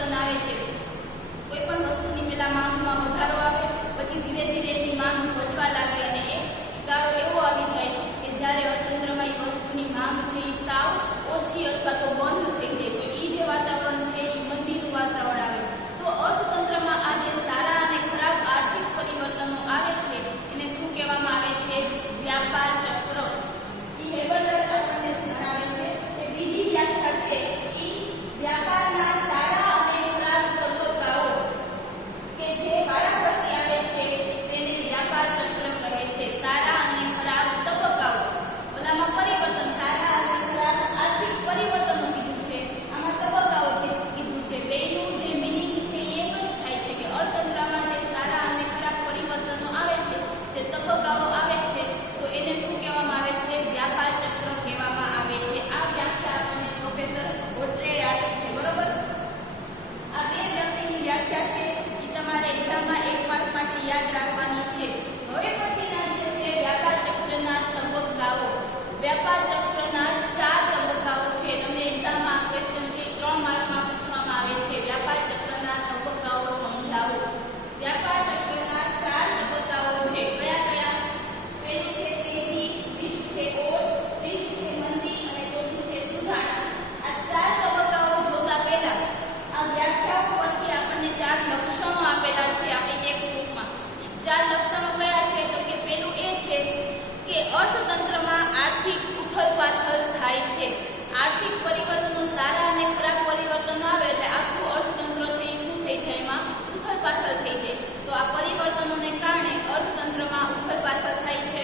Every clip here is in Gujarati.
પરિવર્તન આવે છે. કોઈ પણ વસ્તુની પેલા માંગમાં વધારો આવે, પછી ધીરે ધીરે એની માંગ ઘટવા લાગે અને એક ગાળો એવો આવી જાય કે જ્યારે અર્થતંત્રમાં એ વસ્તુની માંગ છે એ સાવ ઓછી અથવા તો બંધ થઈ જાય. તો એ જે વાતાવરણ છે એ મંદીનું વાતાવરણ આવે. તો અર્થતંત્રમાં આ જે સારા અને ખરાબ આર્થિક પરિવર્તનો આવે છે એને શું કહેવામાં આવે છે? વ્યાપાર ચક્ર. એ હેબલર આપણને જણાવે છે કે બીજી વ્યાખ્યા છે એ વ્યાપારના સારા અને ખરાબ તબક્કાઓ કે જે વારાફરતી આવે છે તેને વ્યાપાર ચક્ર કહે છે. સારા અને ખરાબ તબક્કાઓ. ઓલામાં પરિવર્તન, સારા અને ખરાબ આર્થિક પરિવર્તનો કીધું છે, આમાં તબક્કાઓ કીધું છે. બેનું જે મિનિંગ છે એ એક જ થાય છે કે અર્થતંત્રમાં જે સારા અને ખરાબ પરિવર્તનો આવે છે, જે તબક્કાઓ આવે છે, તો એને શું કહેવામાં આવે છે? વ્યાપાર ચક્ર કહેવામાં આવે છે. આ વ્યાખ્યા આપણને પ્રોફેસર ગોત્રેએ આપી છે. બરોબર? આ બે વ્યક્તિની વ્યાખ્યા છે એ તમારે એક્ઝામમાં એક માર્ક માટે યાદ રાખવાની છે. હવે પછીના જે છે વ્યાપાર ચક્રના તબક્કાઓ. વ્યાપાર ચક્રના 4 તબક્કાઓ છે. તમને એક્ઝામમાં આ ક્વેશ્ચન છે 3 માર્કમાં પૂછવામાં આવે છે. વ્યાપાર ચક્રના તબક્કાઓ સમજાવો. વ્યાપાર ચક્રના 4 તબક્કાઓ છે. કયા કયા? પહેલું છે તેજી, બીજું છે ઓટ, ત્રીજું છે મંદી અને ચોથું છે સુધારણા. આ 4 તબક્કાઓ જોતા પહેલા આ વ્યાખ્યાઓ પરથી આપણને 4 લક્ષણો આપેલા છે આપણી ટેક્સ્ટ બુકમાં. 4 લક્ષણો કયા છે? તો કે પેલું એ છે કે અર્થતંત્રમાં આર્થિક ઉથલપાથલ થાય છે. આર્થિક પરિવર્તનો સારા અને ખરાબ પરિવર્તનો આવે એટલે આખું અર્થતંત્ર છે એ શું થઈ જાય? એમાં ઉથલપાથલ થઈ જાય. તો આ પરિવર્તનોને કારણે અર્થતંત્રમાં ઉથલપાથલ થાય છે.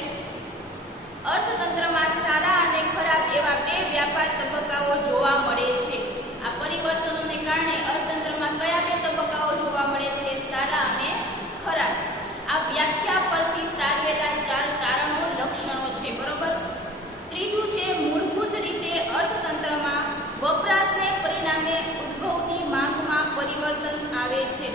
અર્થતંત્રમાં સારા અને ખરાબ એવા 2 વ્યાપાર તબક્કાઓ જોવા મળે છે. આ પરિવર્તનોને કારણે અર્થતંત્રમાં કયા 2 તબક્કાઓ જોવા મળે છે? સારા અને ખરાબ. આ વ્યાખ્યા પરથી તારવેલા 4 તારણો, લક્ષણો છે. બરોબર? ત્રીજું છે મૂળભૂત રીતે અર્થતંત્રમાં વપરાશને પરિણામે ઉદ્ભવતી માંગમાં પરિવર્તન આવે છે.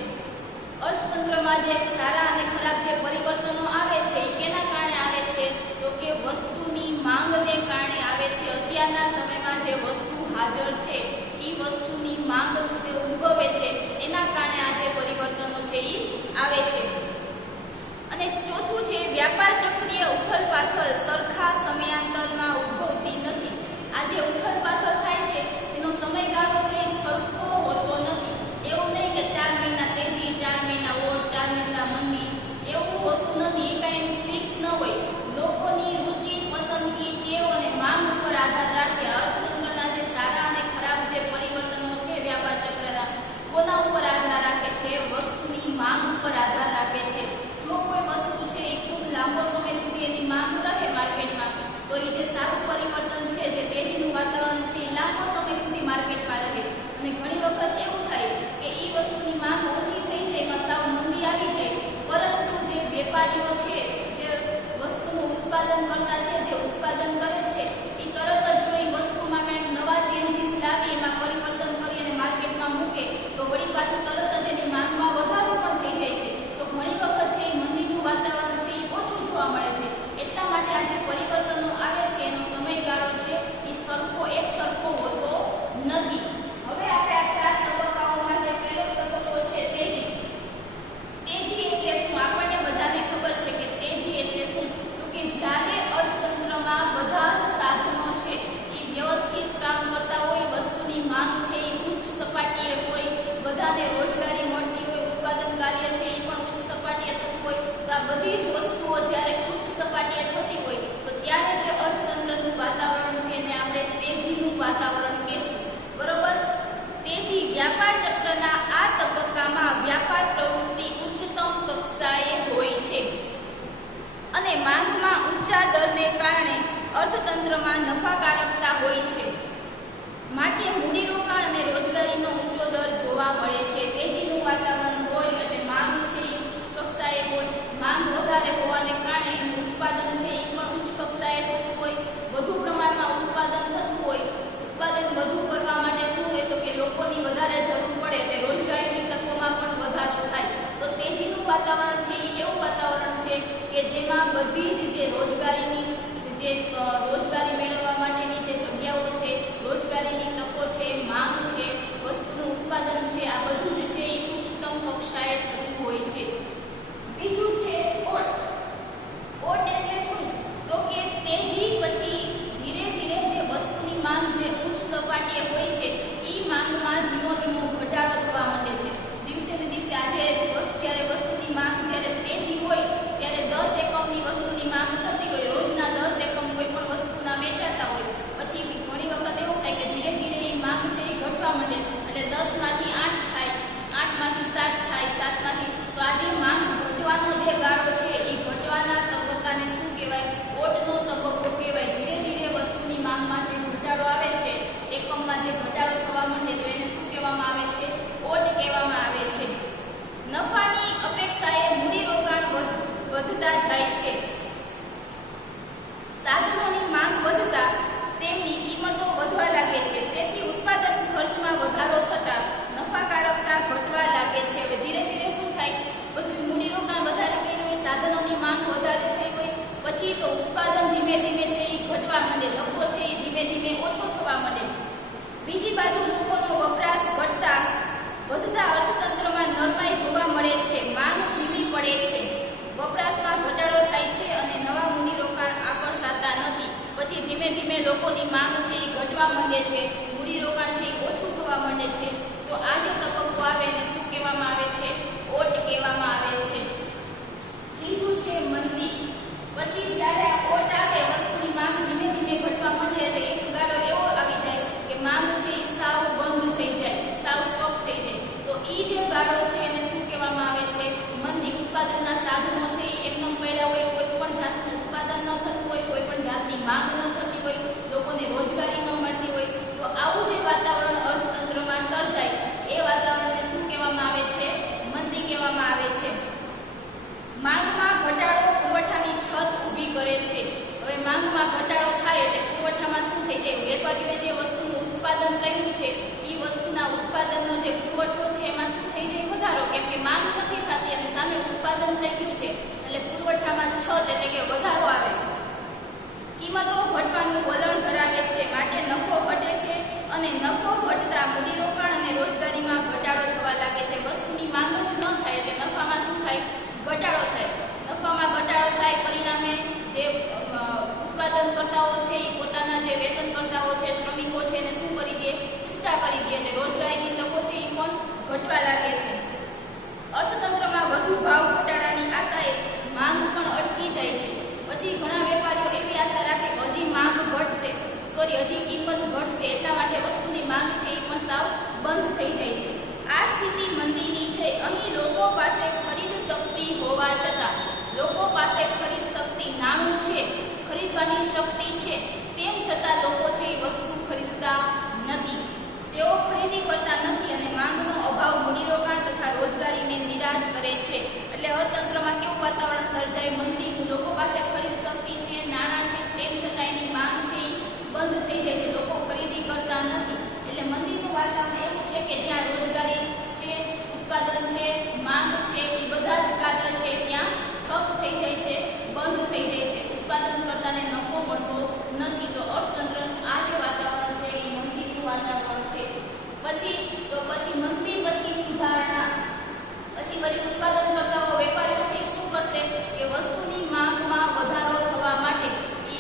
અર્થતંત્રમાં જે સારા અને ખરાબ જે પરિવર્તનો આવે છે એ કેના કારણે આવે છે? તો કે વસ્તુની માંગને કારણે આવે છે. અત્યારના સમયમાં જે વસ્તુ હાજર છે એ વસ્તુની માંગનું જે ઉદ્ભવે છે એના કારણે આ જે પરિવર્તનો છે એ આવે છે. અને ચોથું છે વ્યાપાર ચક્રીય ઉથલપાથલ સરખા સમયાંતરમાં ઉદ્ભવતી નથી. આ જે ઉથલપાથલ થાય છે એનો સમયગાળો છે એ સરખો હોતો નથી. એવું નહીં કે 4 મહિના તેજી, 4 મહિના ઓટ, 4 મહિના મંદી, એવું હોતું નથી. એ કાંઈ એનું ફિક્સ ન હોય. લોકોની રુચિ, પસંદગી, ટેવ અને માંગ ઉપર આધાર રાખે અર્થતંત્રના જે સારા અને ખરાબ જે પરિવર્તનો છે વ્યાપાર ચક્રના, કોના ઉપર આધાર રાખે છે? વસ્તુની માંગ ઉપર આધાર રાખે છે. જો કોઈ વસ્તુ છે એ ખૂબ લાંબો સમય સુધી એની માંગ રહે માર્કેટમાં, તો એ જે સારું પરિવર્તન છે, જે તેજીનું વાતાવરણ છે એ લાંબો સમય સુધી માર્કેટમાં રહે. અને ઘણી વખત એવું થાય કે એ વસ્તુની માંગ ઓછી થઈ જાય, એમાં સાવ મંદી આવી જાય, પરંતુ જે વેપારીઓ છે, જે વસ્તુનું ઉત્પાદન કરતા છે, જે ઉત્પાદન કરે છે, એ તરત જ જો એ વસ્તુમાં કંઈક નવા ચેન્જીસ લાવી, એમાં પરિવર્તન કરી અને માર્કેટમાં મૂકે, તો વળી પાછું તરત જ એની માંગમાં વધારો પણ થઈ જાય છે. તો ઘણી વખત છે મંદીનું વાતાવરણ છે એ ઓછું જોવા મળે છે. એટલા માટે આ જે પરિવર્તનો આવે છે એનો સમયગાળો છે એ સરખો એક સરખો હોતો નથી. હવે આપણે આ 4 તબક્કાઓમાં જે પહેલો તબક્કો છે તેજી. તેજી એટલે શું? આપણને બધાને ખબર છે કે તેજી એટલે શું? તો કે જ્યારે અર્થતંત્રમાં બધા જ સાધનો છે એ વ્યવસ્થિત કામ કરતા હોય, વસ્તુની માંગ છે એ ઉચ્ચ સપાટીએ હોય, બધાને રોજગારી મળતી હોય, ઉત્પાદન કાર્ય છે એ પણ ઉચ્ચ સપાટીએ થતું હોય, તો આ બધી જ વસ્તુઓ જ્યારે ઉચ્ચ સપાટીએ થતી હોય તો ત્યારે જે અર્થતંત્રનું વાતાવરણ છે એને આપણે તેજીનું વાતાવરણ કહેશું. બરોબર? તેજી વ્યાપાર ચક્રના આ તબક્કામાં વ્યાપાર પ્રવૃત્તિ ઉચ્ચતમ કક્ષાએ હોય છે અને માંગમાં ઊંચા દરને કારણે અર્થતંત્રમાં નફાકારકતા હોય છે. માટે મૂડીરોકાણ અને રોજગારીનો ઊંચો દર જોવા મળે છે. તેજીનું વાતાવરણ હોય એટલે માંગ છે એ ઉચ્ચ કક્ષાએ હોય. માંગ વધારે હોવાને કારણે એનું ઉત્પાદન છે એ પણ ઉચ્ચ કક્ષાએ થતું હોય, વધુ પ્રમાણમાં ઉત્પાદન થતું હોય. ઉત્પાદન વધુ કરવા માટે શું હોય? તો કે લોકોની વધારે જરૂર પડે એટલે રોજગારીની તકોમાં પણ વધારો થાય. તો તેજીનું વાતાવરણ છે એ એવું વાતાવરણ છે કે જેમાં બધી જ જે રોજગારી મેળવવા માટેની જે જગ્યાઓ છે, રોજગારીની તકો છે, માંગ છે, વસ્તુનું વધતા જાય છે. સાધનોની માંગ વધતા તેમની કિંમતો વધવા લાગે છે. તેથી ઉત્પાદન ખર્ચમાં વધારો થતા નફાકારકતા ઘટવા લાગે છે. હવે ધીરે ધીરે શું થાય, બધું મૂડીરોકાણ વધારે કર્યું હોય, સાધનોની માંગ વધારે થઈ હોય, પછી તો ઉત્પાદન ધીમે ધીમે છે એ ઘટવા માંડે, નફો છે એ ધીમે ધીમે ઓછો થવા માંડે. બીજી બાજુ લોકોનો વપરાશ ઘટતા વધતા અર્થતંત્રમાં નરમાઈ જોવા મળે છે. માંગ ધીમી પડે છે, વપરાશમાં ઘટાડો થાય છે અને નવા મૂડીરોકાણ આકર્ષાતા નથી. પછી ધીમે ધીમે લોકોની માંગ છે એ ઘટવા માંડે છે, મૂડીરોકાણ છે એ ઓછું થવા માંડે છે. તો આ જે તબક્કો આવે એને શું કહેવામાં આવે છે? ઓટ કહેવામાં આવે છે. ત્રીજું છે મંદી. પછી જ્યારે આ ઓટ આવે, વસ્તુની માંગ ધીમે ધીમે ઘટવા માંડે, એટલે એક ગાળો એવો આવી જાય કે માંગ છે એ સાવ બંધ થઈ જાય, સાવ સ્ટોપ થઈ જાય. તો એ જે ગાળો છે એને શું કહેવામાં આવે છે? મંદી. ઉત્પાદનના સાધનો છે એ એકદમ પડ્યા હોય, કોઈ પણ જાતનું ઉત્પાદન ન થતું હોય, કોઈ પણ જાતની માંગ ન થતી હોય, લોકોને રોજગારી ન મળતી હોય, તો આવું જે વાતાવરણ અર્થતંત્રમાં સર્જાય એ વાતાવરણને શું કહેવામાં આવે છે? મંદી કહેવામાં આવે છે. માંગમાં ઘટાડો પુરવઠાની છત ઊભી કરે છે. હવે માંગમાં ઘટાડો થાય એટલે પુરવઠામાં શું થઈ જાય? વેપારીઓએ જે વસ્તુનું ઉત્પાદન કર્યું છે એ વસ્તુના ઉત્પાદનનો જે પુરવઠો છે એમાં શું થઈ જાય? વધારો. કેમ કે માંગ નથી થતી અને સામે ઉત્પાદન થઈ ગયું છે એટલે પુરવઠામાં છત એટલે કે વધારો આવે. કિંમતો ઘટવાનું વલણ ધરાવે છે, માટે નફો ઘટે છે અને નફો ઘટતા મૂડીરોકાણ અને રોજગારીમાં ઘટાડો થવા લાગે છે. વસ્તુની માંગ જ ન થાય એટલે નફામાં શું થાય? ઘટાડો થાય. નફામાં ઘટાડો થાય, પરિણામે જે ઉત્પાદનકર્તાઓ છે એ પોતાના જે વેતનકર્તાઓ છે, શ્રમિકો છે એને શું કરી દે? છૂટા કરી દે. એટલે રોજગારીની તકો છે એ પણ ઘટવા લાગે છે. અર્થતંત્રમાં વધુ ભાવ ઘટાડાની આશાએ માંગ પણ અટકી જાય છે. પછી ઘણા વેપારીઓ એવી આશા રાખે કે હજી માંગ ઘટશે, હજી કિંમત ઘટશે, એટલા માટે વસ્તુની માંગ છે એ પણ સાવ બંધ થઈ જાય છે. આ સ્થિતિ મંદીની છે. અહીં લોકો પાસે ખરીદ શક્તિ હોવા છતાં, લોકો પાસે ખરીદ શક્તિ નાનું છે, ખરીદવાની શક્તિ છે, તેમ છતાં લોકો છે એ વસ્તુ ખરીદતા નથી. તેઓ ખરીદી કરતા નથી અને માંગનો અભાવ મૂડીરોકાણ તથા રોજગારીને નિરાશ કરે છે. એટલે અર્થતંત્રમાં કેવું વાતાવરણ સર્જાય? મંદીનું. લોકો પાસે ખરીદ શક્તિ છે, નાણાં છે, તેમ છતાં એની માંગ છે એ બંધ થઈ જાય છે, લોકો ખરીદી કરતા નથી. એટલે મંદીનું વાતાવરણ એવું છે કે જ્યાં રોજગારી છે, ઉત્પાદન છે, માંગ છે, એ બધા જ કાર્ય છે ત્યાં ઠપ થઈ જાય છે, બંધ થઈ જાય છે. ઉત્પાદનકર્તાને નફો મળતો નથી. તો અર્થતંત્રનું આ જે વાતાવરણ છે એ મંદીનું વાતાવરણ છે. પછી મંદી પછી સુધારણા. પછી વળી ઉત્પાદનકર્તાઓ, વેપારીઓ છે શું કરશે કે વસ્તુની માંગમાં વધારો થવા માટે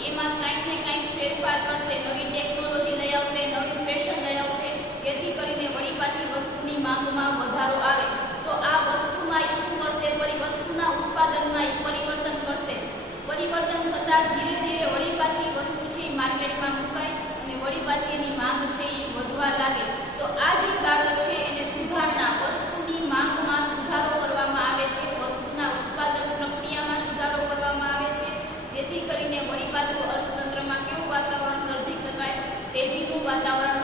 એમાં કંઈક ને કંઈક ફેરફાર કરશે, નવી ટેકનોલોજી લઈ આવશે, નવી ફેશન લઈ આવશે, જેથી કરીને વળી પાછી વસ્તુની માંગમાં વધારો આવે. તો આ વસ્તુમાં એ શું કરશે? વસ્તુના ઉત્પાદનમાં એ પરિવર્તન કરશે. પરિવર્તન થતાં ધીરે ધીરે વળી પાછી વસ્તુ છે માર્કેટમાં મુકાય અને વળી પાછી એની માંગ છે એ વધવા લાગે. તો આ જે ગાળો છે એને સુધારણા, વસ્તુની માંગમાં સુધારો કરવામાં આવે છે, વસ્તુના ઉત્પાદન પ્રક્રિયામાં સુધારો કરવામાં આવે છે, જેથી કરીને વળી પાછું અર્થતંત્રમાં કેવું વાતાવરણ સર્જી શકાય? તેજીનું વાતાવરણ